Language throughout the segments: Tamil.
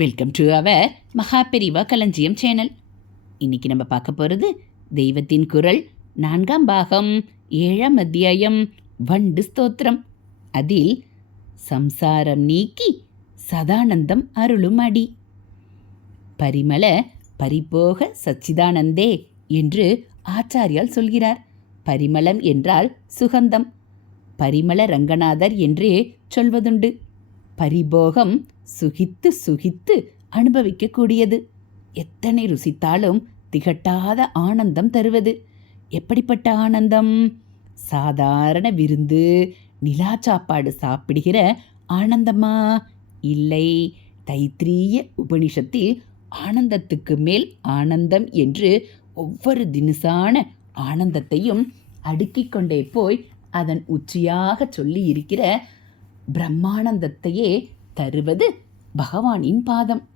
வெல்கம் டு அவர் மகாபெரிவா களஞ்சியம் சேனல் இன்னைக்கு நம்ம பார்க்க போகிறது தெய்வத்தின் குரல் நான்காம் பாகம் ஏழாம் அத்தியாயம் வண்டு ஸ்தோத்திரம். அதில் சம்சாரம் நீக்கி சதானந்தம் அருளும் அடி. பரிமள பரிபோக சச்சிதானந்தே என்று ஆச்சாரியால் சொல்கிறார். பரிமளம் என்றால் சுகந்தம். பரிமள ரங்கநாதர் என்றே சொல்வதுண்டு. பரிபோகம் சுகித்து சுகித்து அனுபவிக்கக்கூடியது. எத்தனை ருசித்தாலும் திகட்டாத ஆனந்தம் தருவது. எப்படிப்பட்ட ஆனந்தம்? சாதாரண விருந்து நிலா சாப்பாடு சாப்பிடுகிற ஆனந்தமா? இல்லை தைத்திரிய உபனிஷத்தில் ஆனந்தத்துக்கு மேல் ஆனந்தம் என்று ஒவ்வொரு தினுசான ஆனந்தத்தையும் அடுக்கிக் கொண்டே போய் அதன் உச்சியாக சொல்லி இருக்கிற பிரம்மானந்தத்தையே தருவது பகவானின் பாதம்.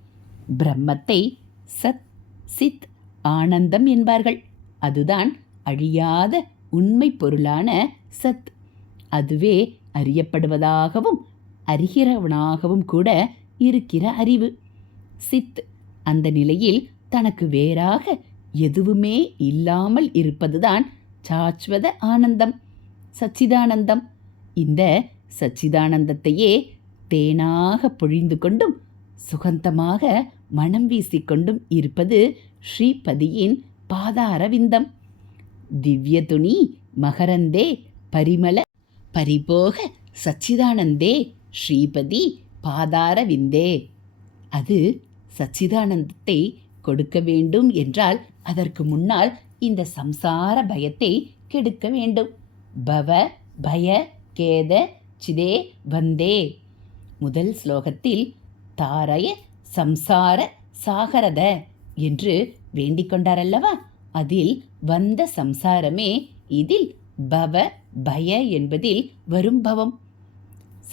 பிரம்மத்தை சத் சித் ஆனந்தம் என்பார்கள். அதுதான் அழியாத உண்மை பொருளான சத். அதுவே அறியப்படுவதாகவும் அறிகிறவனாகவும் கூட இருக்கிற அறிவு. சித் அந்த நிலையில் தனக்கு வேறாக எதுவுமே இல்லாமல் இருப்பதுதான் சாஸ்வத ஆனந்தம் சச்சிதானந்தம். இந்த சச்சிதானந்தத்தையே தேனாக பொழிந்து கொண்டும் சுகந்தமாக மனம் வீசிக்கொண்டும் இருப்பது ஸ்ரீபதியின் பாதாரவிந்தம். திவ்ய துணி மகரந்தே பரிமள பரிபோக சச்சிதானந்தே ஸ்ரீபதி பாதாரவிந்தே. அது சச்சிதானந்தத்தை கொடுக்க வேண்டும் என்றால் அதற்கு முன்னால் இந்த சம்சார பயத்தை கெடுக்க வேண்டும். பவ பய கேத சிதே வந்தே. முதல் ஸ்லோகத்தில் தாரய சம்சார சாகரத என்று வேண்டிக் கொண்டாரல்லவா? அதில் வந்த சம்சாரமே இதில் பவ பய என்பதில் வரும் பவம்.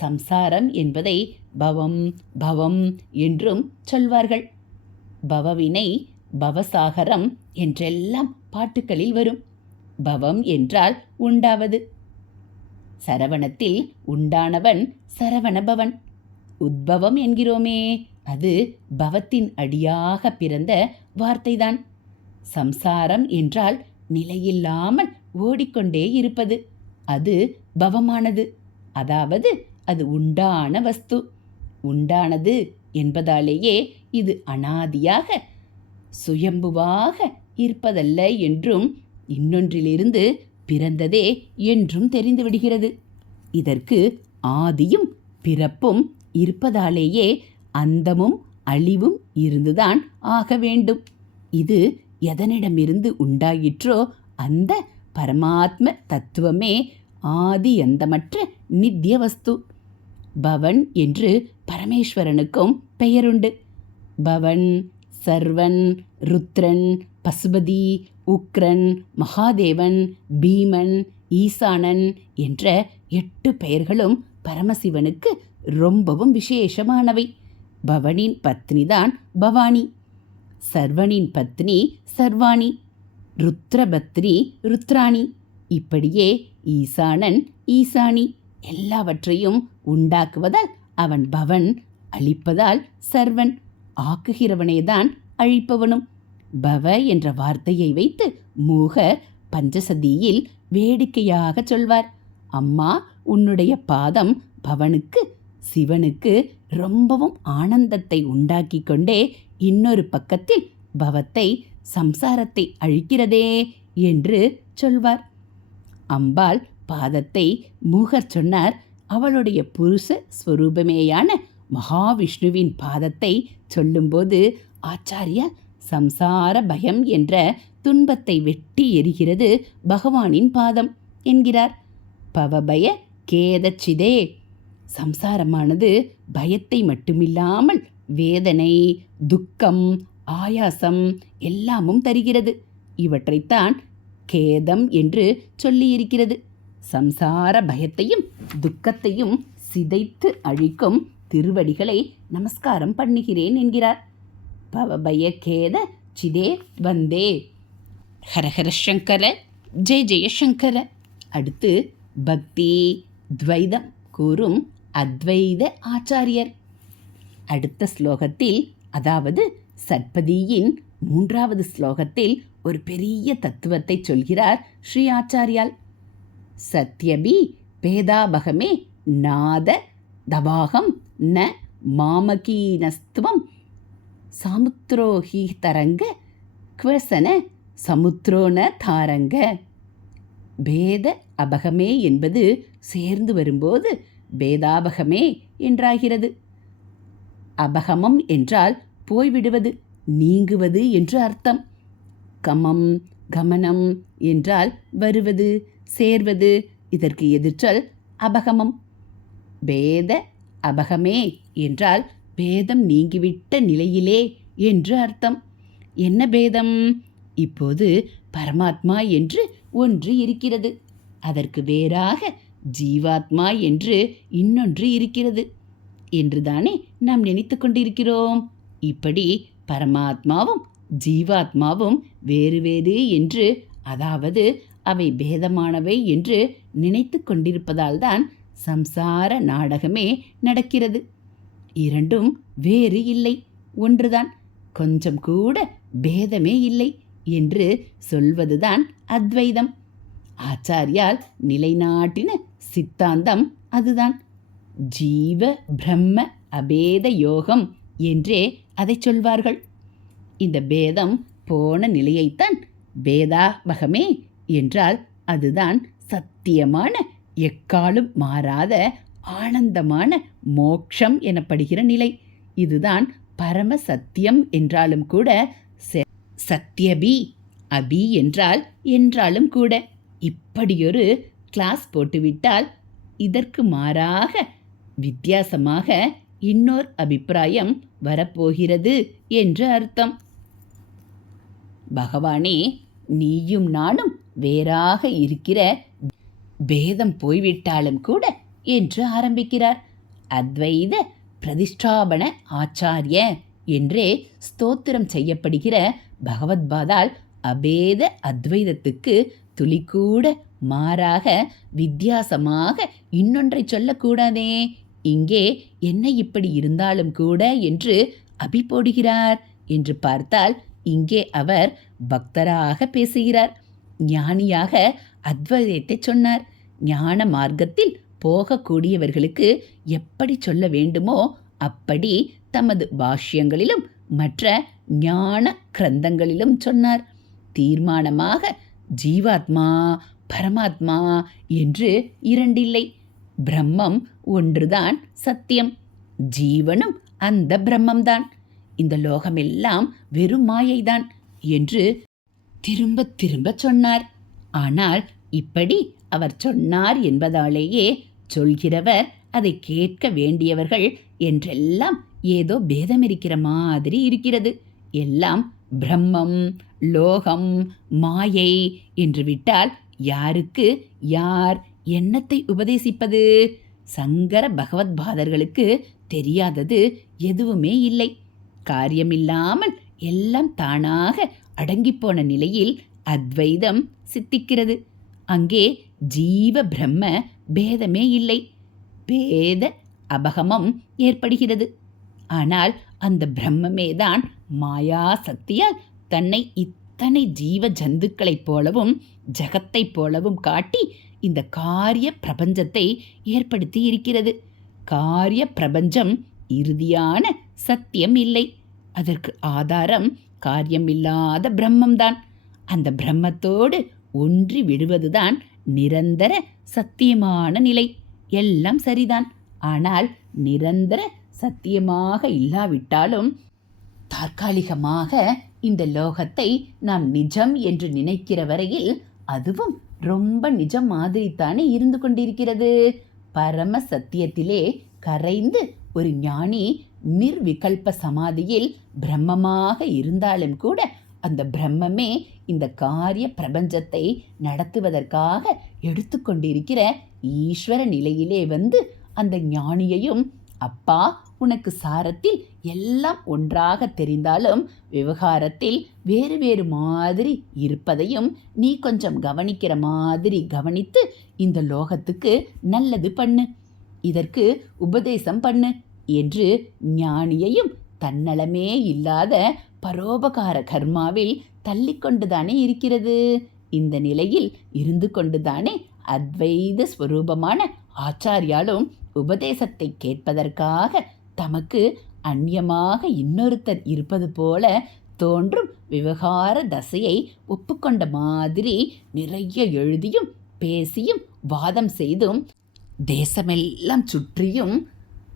சம்சாரம் என்பதை பவம் பவம் என்றும் சொல்வார்கள். பவவினை பவசாகரம் என்றெல்லாம் பாட்டுக்களில் வரும். பவம் என்றால் உண்டாவது. சரவணத்தில் உண்டானவன் சரவணபவன். உத்பவம் என்கிறோமே. அது பவத்தின் அடியாக பிறந்த வார்த்தைதான். சம்சாரம் என்றால் நிலையில்லாமல் ஓடிக்கொண்டே இருப்பது. அது பவமானது. அதாவது அது உண்டான வஸ்து. உண்டானது என்பதாலேயே இது அனாதியாக சுயம்புவாக இருப்பதல்ல என்றும் இன்னொன்றிலிருந்து பிறந்ததே என்றும் தெரிந்துவிடுகிறது. இதற்கு ஆதியும் பிறப்பும் இருப்பதாலேயே அந்தமும் அழிவும் இருந்துதான் ஆக வேண்டும். இது எதனிடமிருந்து உண்டாயிற்றோ அந்த பரமாத்ம தத்துவமே ஆதி அந்தமற்ற நித்திய வஸ்து. பவன் என்று பரமேஸ்வரனுக்கும் பெயருண்டு. பவன் சர்வன் ருத்ரன் பசுபதி உக்ரன் மகாதேவன் பீமன் ஈசானன் என்ற எட்டு பெயர்களும் பரமசிவனுக்கு ரொம்பவும் விசேஷமானவை. பவனின் பத்னி தான் பவானி. சர்வனின் பத்னி சர்வாணி. ருத்ரபத்னி ருத்ராணி. இப்படியே ஈசானன் ஈசானி. எல்லாவற்றையும் உண்டாக்குவதால் அவன் பவன் அழிப்பதால் சர்வன். ஆக்குகிறவனேதான் அழிப்பவனும். பவ என்ற வார்த்தையை வைத்து மூக பஞ்சசதியில் வேடிக்கையாக சொல்வார். அம்மா உன்னுடைய பாதம் பவனுக்கு சிவனுக்கு ரொம்பவும் ஆனந்தத்தை உண்டாக்கி கொண்டே இன்னொரு பக்கத்தில் பவத்தை சம்சாரத்தை அழிக்கிறதே என்று சொல்வார். அம்பாள் பாதத்தை மூகர் சொன்னார். அவளுடைய புருஷ ஸ்வரூபமேயான மகாவிஷ்ணுவின் பாதத்தை சொல்லும்போது ஆச்சாரியா சம்சார பயம் என்ற துன்பத்தை வெட்டி எரிகிறது பகவானின் பாதம் என்கிறார். பவபய கேதச்சிதே சம்சாரமானது பயத்தை மட்டுமில்லாமல் வேதனை துக்கம் ஆயாசம் எல்லாமும் தருகிறது. இவற்றைத்தான் கேதம் என்று சொல்லியிருக்கிறது. சம்சார பயத்தையும் துக்கத்தையும் சிதைத்து அழிக்கும் திருவடிகளை நமஸ்காரம் பண்ணுகிறேன் என்கிறார். பவபய கேத சிதே வந்தே. ஹரஹர சங்கர ஜெய ஜெய சங்கர. அடுத்து பக்தி துவைதம் கூறும் அத்வைத ஆச்சாரியர். அடுத்த ஸ்லோகத்தில் அதாவது சத்பதியின் மூன்றாவது ஸ்லோகத்தில் ஒரு பெரிய தத்துவத்தை சொல்கிறார் ஸ்ரீ ஆச்சாரியால். சத்யபி பேதாபகமே நாத தவாகம் ந மாமகீனஸ்துவம் சாமுத்ரோஹி தரங்க குவசன சமுத்ரோன தாரங்க. பேத அபகமே என்பது சேர்ந்து வரும்போது பேதாபகமே என்றாகிறது. அபகமம் என்றால் போய்விடுவது நீங்குவது என்று அர்த்தம். கமம் கமனம் என்றால் வருவது சேர்வது இதற்கு எதிர்ச்சல் அபகமம். பேத அபகமே என்றால் பேதம் நீங்கிவிட்ட நிலையிலே என்று அர்த்தம். என்ன பேதம்? இப்போது பரமாத்மா என்று ஒன்று இருக்கிறது. அதற்கு வேறாக ஜீவாத்மா என்று இன்னொன்று இருக்கிறது என்றுதானே நாம் நினைத்து கொண்டிருக்கிறோம். இப்படி பரமாத்மாவும் ஜீவாத்மாவும் வேறு வேறு என்று அதாவது அவை பேதமானவை என்று நினைத்து கொண்டிருப்பதால் தான் சம்சார நாடகமே நடக்கிறது. இரண்டும் வேறு இல்லை ஒன்றுதான். கொஞ்சம் கூட பேதமே இல்லை என்று சொல்வதுதான் அத்வைதம். ஆச்சாரியால் நிலைநாட்டின சித்தாந்தம் அதுதான். ஜீவ பிரம்ம அபேத யோகம் என்றே அதை சொல்வார்கள். இந்த பேதம் போன நிலையைத்தான் பேதாபகமே என்றால் அதுதான் சத்தியமான எக்காலும் மாறாத ஆனந்தமான மோக்ஷம் எனப்படுகிற நிலை. இதுதான் பரம சத்தியம் என்றாலும் கூட செ- சத்யபி அபி என்றால் என்றாலும் கூட. இப்படியொரு கிளாஸ் போட்டுவிட்டால் இதற்கு மாறாக வித்தியாசமாக இன்னொரு அபிப்பிராயம் வரப்போகிறது என்று அர்த்தம். பகவானே நீயும் நானும் வேறாக இருக்கிற பேதம் போய்விட்டாலும் கூட என்று ஆரம்பிக்கிறார். அத்வைத பிரதிஷ்டாபன ஆச்சாரிய என்றே ஸ்தோத்திரம் செய்யப்படுகிற பகவத்பாதால் அபேத அத்வைதத்துக்கு துளிக்கூட மாறாக வித்தியாசமாக இன்னொன்றை சொல்லக்கூடாதே. இங்கே என்ன இப்படி இருந்தாலும் கூட என்று அபி போடுகிறார் என்று பார்த்தால் இங்கே அவர் பக்தராக பேசுகிறார். ஞானியாக அத்வைதத்தை சொன்னார். ஞான மார்க்கத்தில் போகக்கூடியவர்களுக்கு எப்படி சொல்ல வேண்டுமோ அப்படி தமது பாஷ்யங்களிலும் மற்ற ஞான கிரந்தங்களிலும் சொன்னார். தீர்மானமாக ஜீவாத்மா பரமாத்மா என்று இரண்டில்லை. பிரம்மம் ஒன்றுதான் சத்தியம். ஜீவனும் அந்த பிரம்மம்தான். இந்த லோகமெல்லாம் வெறும் மாயைதான் என்று திரும்ப திரும்ப சொன்னார். ஆனால் இப்படி அவர் சொன்னார் என்பதாலேயே சொல்கிறவர் அதை கேட்க வேண்டியவர்கள் என்றெல்லாம் ஏதோ பேதம் இருக்கிற மாதிரி இருக்கிறது. எல்லாம் பிரம்மம் லோகம் மாயை என்று விட்டால் யாருக்கு யார் என்னத்தை உபதேசிப்பது? சங்கர பகவத்பாதர்களுக்கு தெரியாதது எதுவுமே இல்லை. காரியமில்லாமல் எல்லாம் தானாக அடங்கிப்போன நிலையில் அத்வைதம் சித்திக்கிறது. அங்கே ஜீவ பிரம்ம பேதமே இல்லை. பேத அபகமம் ஏற்படுகிறது. ஆனால் அந்த பிரம்மமே தான் மாயா சக்தியால் தன்னை அத்தனை ஜீவ ஜந்துக்களைப் போலவும் ஜகத்தைப் போலவும் காட்டி இந்த காரிய பிரபஞ்சத்தை ஏற்படுத்தி இருக்கிறது. காரிய பிரபஞ்சம் இறுதியான சத்தியம் இல்லை. அதற்கு ஆதாரம் காரியமில்லாத பிரம்மம்தான். அந்த பிரம்மத்தோடு ஒன்றி விடுவதுதான் நிரந்தர சத்தியமான நிலை. எல்லாம் சரிதான். ஆனால் நிரந்தர சத்தியமாக இல்லாவிட்டாலும் தற்காலிகமாக இந்த லோகத்தை நாம் நிஜம் என்று நினைக்கிற வரையில் அதுவும் ரொம்ப நிஜம் மாதிரித்தானே இருந்து கொண்டிருக்கிறது. பரம சத்தியத்திலே கரைந்து ஒரு ஞானி நிர்விகல்ப சமாதியில் பிரம்மமாக இருந்தாலும் கூட அந்த பிரம்மமே இந்த காரிய பிரபஞ்சத்தை நடத்துவதற்காக எடுத்துக்கொண்டிருக்கிற ஈஸ்வர நிலையிலே வந்து அந்த ஞானியையும் அப்பா உனக்கு சாரத்தில் எல்லாம் ஒன்றாக தெரிந்தாலும் விவகாரத்தில் வேறு வேறு மாதிரி இருப்பதையும் நீ கொஞ்சம் கவனிக்கிற மாதிரி கவனித்து இந்த லோகத்துக்கு நல்லது பண்ணு. இதற்கு உபதேசம் பண்ணு என்று ஞானியையும் தன்னலமே இல்லாத பரோபகார கர்மாவில் தள்ளிக்கொண்டுதானே இருக்கிறது. இந்த நிலையில் இருந்து கொண்டுதானே அத்வைத ஸ்வரூபமான ஆச்சாரியாலும் உபதேசத்தை கேட்பதற்காக தமக்கு அந்நியமாக இன்னொருத்தர் இருப்பது போல தோன்றும் விவகார தசையை ஒப்புக்கொண்ட மாதிரி நிறைய எழுதியும் பேசியும் வாதம் செய்தும் தேசமெல்லாம் சுற்றியும்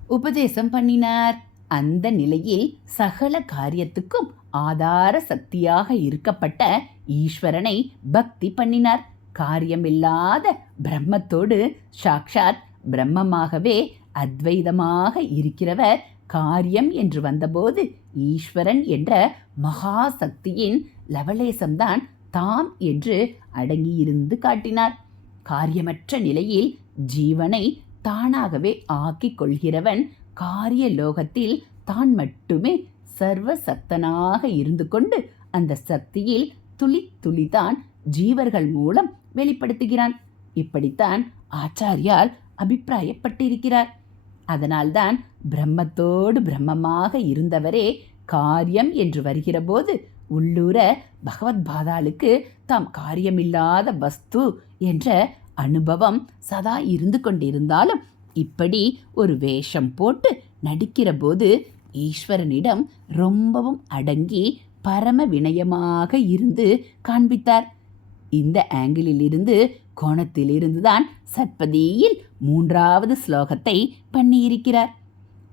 உபதேசம் பண்ணினார். அந்த நிலையில் சகல காரியத்துக்கும் ஆதார சக்தியாக இருக்கப்பட்ட ஈஸ்வரனை பக்தி பண்ணினார். காரியமில்லாத பிரம்மத்தோடு சாக்ஷாத் பிரம்மமாகவே அத்வைதமாக இருக்கிறவர் காரியம் என்று வந்தபோது ஈஸ்வரன் என்ற மகா சக்தியின் லவலேசம்தான் தாம் என்று அடங்கியிருந்து காட்டினார். காரியமற்ற நிலையில் ஜீவனை தானாகவே ஆக்கிக் கொள்கிறவன் காரிய லோகத்தில் தான் மட்டுமே சர்வ சக்தனாக இருந்து கொண்டு அந்த சக்தியில் துளி துளிதான் ஜீவர்கள் மூலம் வெளிப்படுத்துகிறான். இப்படித்தான் ஆச்சாரியால் அபிப்பிராயப்பட்டிருக்கிறார். அதனால்தான் பிரம்மத்தோடு பிரம்மமாக இருந்தவரே காரியம் என்று வருகிறபோது உள்ளூர பகவத் பாதாளுக்கு தாம் காரியமில்லாத வஸ்து என்ற அனுபவம் சதா இருந்து கொண்டிருந்தாலும் இப்படி ஒரு வேஷம் போட்டு நடிக்கிற போது ஈஸ்வரனிடம் ரொம்பவும் அடங்கி பரம வினயமாக இருந்து காண்பித்தார். இந்த ஆங்கிளிலிருந்து கோணத்திலிருந்து தான் சத்பதியில் மூன்றாவது ஸ்லோகத்தை பண்ணியிருக்கிறார்.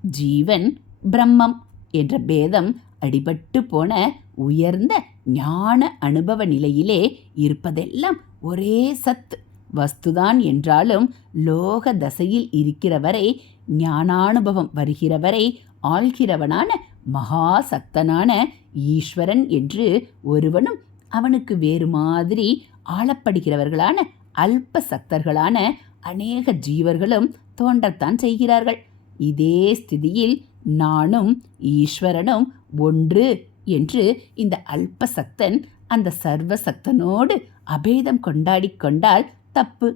ஜீவன் பிரம்மம் என்ற பேதம் அடிபட்டு போன உயர்ந்த ஞான அனுபவ நிலையிலே இருப்பதெல்லாம் ஒரே சத் வஸ்துதான் என்றாலும் லோக தசையில் இருக்கிறவரை ஞானானுபவம் வருகிறவரை ஆள்கிறவனான மகா சக்தனான ஈஸ்வரன் என்று ஒருவனும் அவனுக்கு வேறு மாதிரி ஆளப்படுகிறவர்களான அல்ப சக்தர்களான அநேக ஜீவர்களும் தோன்றத்தான் செய்கிறார்கள். இதே ஸ்திதியில் நானும் ஈஸ்வரனும் ஒன்று என்று இந்த அல்பசக்தன் அந்த சர்வசக்தனோடு அபேதம் கொண்டாடி கொண்டால் தப்பு.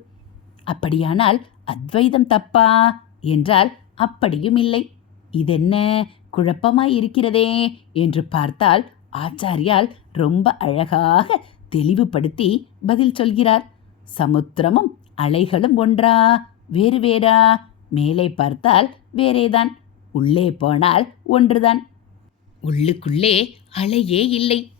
அப்படியானால் அத்வைதம் தப்பா? என்றால் அப்படியும் இல்லை. இதென்ன குழப்பமாய் இருக்கிறதே என்று பார்த்தால் ஆச்சாரியால் ரொம்ப அழகாக தெளிவுபடுத்தி பதில் சொல்கிறார். சமுத்திரமும் அலைகளும் ஒன்றா. வேறு வேறா. மேலே பார்த்தால் வேறேதான். உள்ளே போனால் ஒன்றுதான். உள்ளுக்குள்ளே அலையே இல்லை.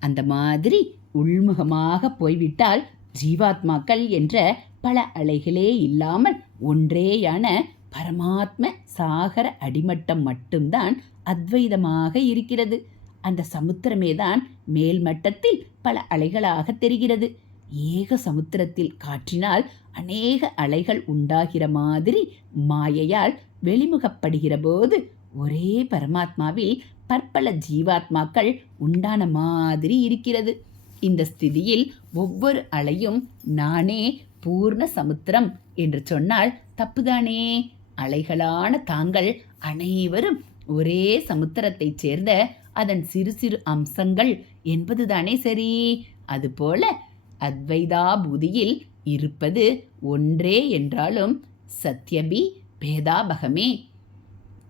அந்த மாதிரி உள்முகமாக போய்விட்டால் ஜீவாத்மாக்கள் என்ற பல அலைகளே இல்லாமல் ஒன்றேயான பரமாத்ம சாகர அடிமட்டம் மட்டும்தான் அத்வைதமாக இருக்கிறது. அந்த சமுத்திரமே தான் மேல்மட்டத்தில் பல அலைகளாக தெரிகிறது. ஏக சமுத்திரத்தில் காற்றினால் அநேக அலைகள் உண்டாகிற மாதிரி மாயையால் வெளிமுகப்படுகிற போது ஒரே பரமாத்மாவில் பற்பல ஜீவாத்மாக்கள் உண்டான மாதிரி இருக்கிறது. இந்த ஸ்திதியில் ஒவ்வொரு அலையும் நானே பூர்ண சமுத்திரம் என்று சொன்னால் தப்புதானே? அலைகளான தாங்கள் அனைவரும் ஒரே சமுத்திரத்தைச் சேர்ந்த அதன் சிறு சிறு அம்சங்கள் என்பதுதானே சரி? அதுபோல அத்வைதாபூதியில் இருப்பது ஒன்றே என்றாலும் சத்யபி பேதாபகமே.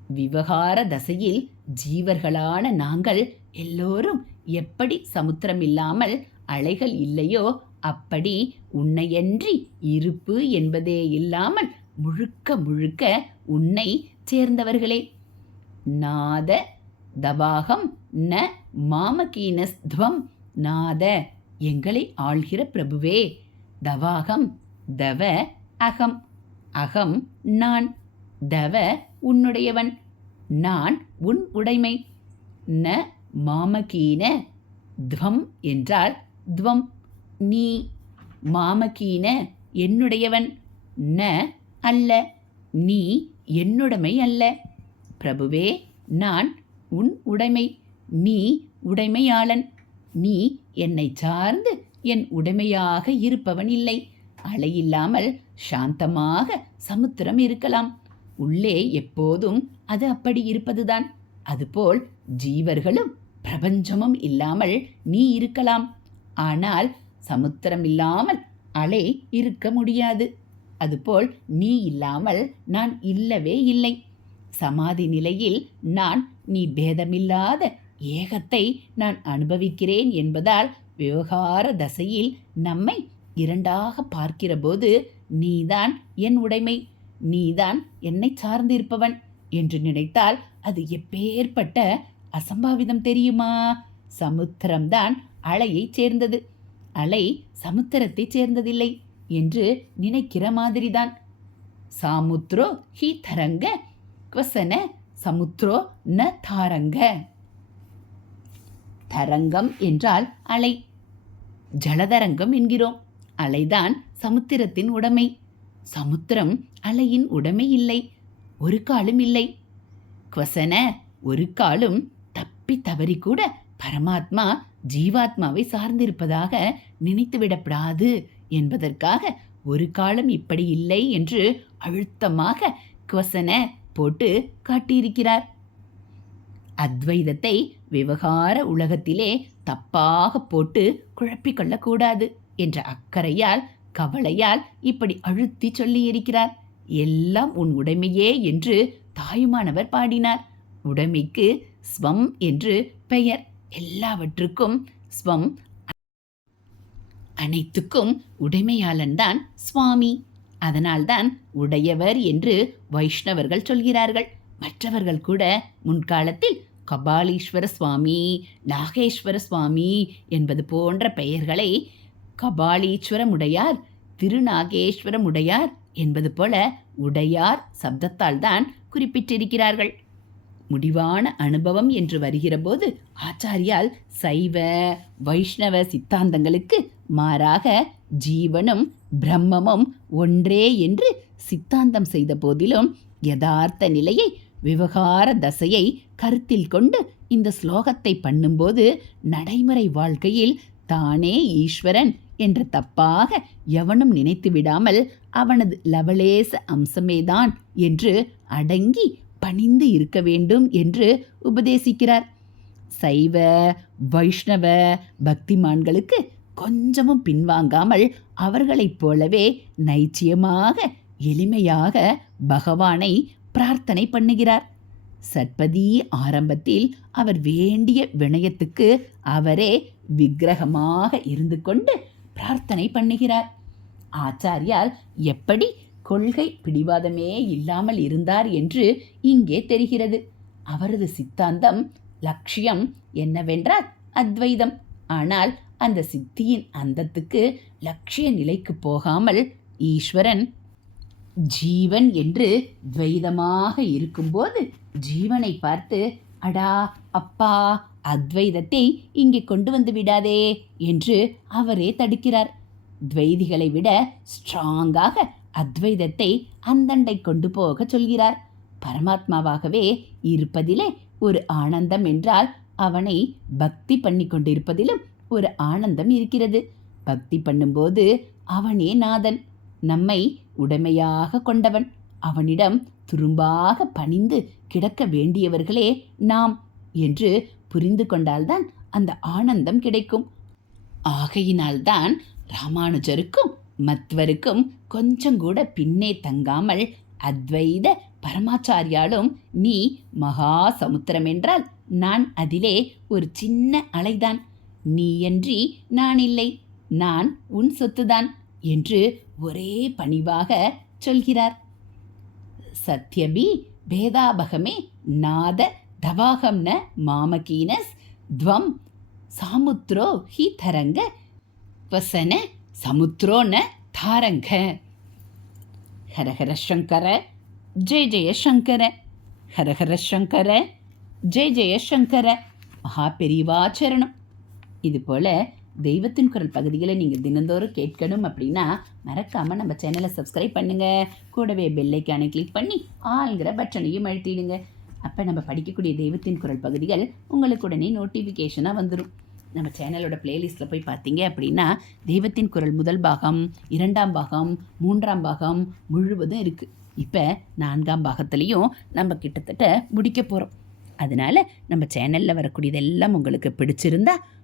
விவகார தசையில் ஜீவர்களான நாங்கள் எல்லோரும் எப்படி சமுத்திரமில்லாமல் அலைகள் இல்லையோ அப்படி உன்னையன்றி இருப்பு என்பதே இல்லாமல் முழுக்க முழுக்க உன்னை சேர்ந்தவர்களே. நாத தவாகம் ந மாமகீனஸ்துவம் நாத எங்களை ஆள்கிற பிரபுவே. தவாகம் தவ அகம். அகம் நான். தவ உன்னுடையவன். நான் உன் உடைமை. ந மாமகீன. துவம் என்றால் துவம். நீ மாமகீன என்னுடையவன். ந அல்ல. நீ என்னுடைமை அல்ல. பிரபுவே நான் உன் உடைமை. நீ உடைமையாளன். நீ என்னை சார்ந்து என் உடைமையாக இருப்பவன் இல்லை. அலையில்லாமல் சாந்தமாக சமுத்திரம் இருக்கலாம். உள்ளே எப்போதும் அது அப்படி இருப்பதுதான். அதுபோல் ஜீவர்களும் பிரபஞ்சமும் இல்லாமல் நீ இருக்கலாம். ஆனால் சமுத்திரம் இல்லாமல் அலை இருக்க முடியாது. அதுபோல் நீ இல்லாமல் நான் இல்லவே இல்லை. சமாதி நிலையில் நான் நீ பேதமில்லாத ஏகத்தை நான் அனுபவிக்கிறேன் என்பதால் விவகார தசையில் நம்மை இரண்டாக பார்க்கிறபோது நீதான் என் உடைமை நீதான் என்னை சார்ந்திருப்பவன் என்று நினைத்தால் அது எப்பேற்பட்ட அசம்பாவிதம் தெரியுமா? சமுத்திரம்தான் அலையைச் சேர்ந்தது. அலை சமுத்திரத்தைச் சேர்ந்ததில்லை என்று நினைக்கிற மாதிரிதான். சாமுத்ரோ ஹி தரங்க குவசன சமுத்ரோ ந தாரங்க. தரங்கம் என்றால் அலை. ஜலதரங்கம் என்கிறோம். அலைதான் சமுத்திரத்தின் உடைமை. சமுத்திரம் அலையின் உடைமை இல்லை. ஒரு காலும் இல்லை. குவசன ஒரு காலும் தப்பி தவறி கூட பரமாத்மா ஜீவாத்மாவை சார்ந்திருப்பதாக நினைத்துவிடப்படாது என்பதற்காக ஒரு காலம் இப்படி இல்லை என்று அழுத்தமாக குவசன போட்டு காட்டியிருக்கிறார். அத்வைதத்தை விவகார உலகத்திலே தப்பாக போட்டு குழப்பிக்கொள்ளக்கூடாது என்ற அக்கறையால் கவலையால் இப்படி அழுத்தி சொல்லியிருக்கிறார். எல்லாம் உன் உடைமையே என்று தாயுமானவர் பாடினார். உடைமைக்கு ஸ்வம் என்று பெயர். எல்லாவற்றுக்கும் ஸ்வம் அனைத்துக்கும் உடைமையாளன்தான் சுவாமி. அதனால்தான் உடையவர் என்று வைஷ்ணவர்கள் சொல்கிறார்கள். மற்றவர்கள் கூட முன்காலத்தில் கபாலீஸ்வர சுவாமி நாகேஸ்வர சுவாமி என்பது போன்ற பெயர்களை கபாலீஸ்வரமுடையார் திருநாகேஸ்வரமுடையார் என்பது போல உடையார் சப்தத்தால் தான் குறிப்பிட்டிருக்கிறார்கள். முடிவான அனுபவம் என்று வருகிறபோது ஆச்சாரியால் சைவ வைஷ்ணவ சித்தாந்தங்களுக்கு மாறாக ஜீவனும் பிரம்மமும் ஒன்றே என்று சித்தாந்தம் செய்த போதிலும் யதார்த்த நிலையை விவகார தசையை கருத்தில் கொண்டு இந்த ஸ்லோகத்தை பண்ணும்போது நடைமுறை வாழ்க்கையில் தானே ஈஸ்வரன் என்று தப்பாக எவனும் நினைத்து விடாமல் அவனது லவலேச அம்சமேதான் என்று அடங்கி பணிந்து இருக்க வேண்டும் என்று உபதேசிக்கிறார். சைவ வைஷ்ணவ பக்திமான்களுக்கு கொஞ்சமும் பின்வாங்காமல் அவர்களைப் போலவே நைச்சியமாக எளிமையாக பகவானை பிரார்த்தனை பண்ணுகிறார். சட்பதி ஆரம்பத்தில் அவர் வேண்டிய வினயத்துக்கு அவரே விக்கிரகமாக இருந்து கொண்டு பிரார்த்தனை பண்ணுகிறார். ஆச்சாரியால் எப்படி கொள்கை பிடிவாதமே இல்லாமல் இருந்தார் என்று இங்கே தெரிகிறது. அவரது சித்தாந்தம் லட்சியம் என்னவென்றால் அத்வைதம். ஆனால் அந்த சித்தியின் அந்தத்துக்கு லட்சிய நிலைக்கு போகாமல் ஈஸ்வரன் ஜீவன் என்று துவைதமாக இருக்கும்போது ஜீவனை பார்த்து அடா அப்பா அத்வைதத்தை இங்கே கொண்டு வந்து விடாதே என்று அவரே தடுக்கிறார். துவைதிகளை விட ஸ்ட்ராங்காக அத்வைதத்தை அந்தண்டை கொண்டு போக சொல்கிறார். பரமாத்மாவாகவே இருப்பதிலே ஒரு ஆனந்தம் என்றால் அவனை பக்தி பண்ணி கொண்டிருப்பதிலும் ஒரு ஆனந்தம் இருக்கிறது. பக்தி பண்ணும்போது அவனே நாதன். நம்மை உடைமையாக கொண்டவன். அவனிடம் துரும்பாக பணிந்து கிடக்க வேண்டியவர்களே நாம் என்று புரிந்து கொண்டால்தான் அந்த ஆனந்தம் கிடைக்கும். ஆகையினால்தான் ராமானுஜருக்கும் மத்வருக்கும் கொஞ்சம் கூட பின்னே தங்காமல் அத்வைத பரமாச்சாரியாலும் நீ மகா சமுத்திரம் என்றால் நான் அதிலே ஒரு சின்ன அலைதான். நீயன்றி நான் இல்லை நான் உன் சொத்துதான். என்று ஒரே பணிவாக சொல்கிறார். சத்யபி பேதாபகமே நாத தவாகம்ன ந மாமகீனஸ் துவம் சாமுத்ரோ ஹி தரங்க வசன சமுத்ரோன ந தாரங்க ஹரஹர சங்கர ஜெய ஜெய சங்கர. ஹரஹர சங்கர ஜெய ஜெய சங்கர. மகா பெரிவாச்சரணம் இதுபோல் தெய்வத்தின் குரல் பகுதிகளை நீங்கள் தினந்தோறும் கேட்கணும் அப்படின்னா மறக்காமல் நம்ம சேனலை சப்ஸ்கிரைப் பண்ணுங்கள் கூடவே பெல்லைக்கானை கிளிக் பண்ணி ஆளுங்கிற பட்டனையும் அழுத்திடுங்க. அப்போ நம்ம படிக்கக்கூடிய தெய்வத்தின் குரல் பகுதிகள் உங்களுக்கு உடனே நோட்டிஃபிகேஷனாக வந்துடும் நம்ம சேனலோட பிளேலிஸ்ட்டில் போய் பார்த்தீங்க அப்படின்னா தெய்வத்தின் குரல் முதல் பாகம் இரண்டாம் பாகம் மூன்றாம் பாகம் முழுவதும் இருக்குது இப்போ நான்காம் பாகத்துலேயும் நம்ம கிட்டத்தட்ட முடிக்க போகிறோம் அதனால் நம்ம சேனலில் வரக்கூடியதெல்லாம் உங்களுக்கு பிடிச்சிருந்தா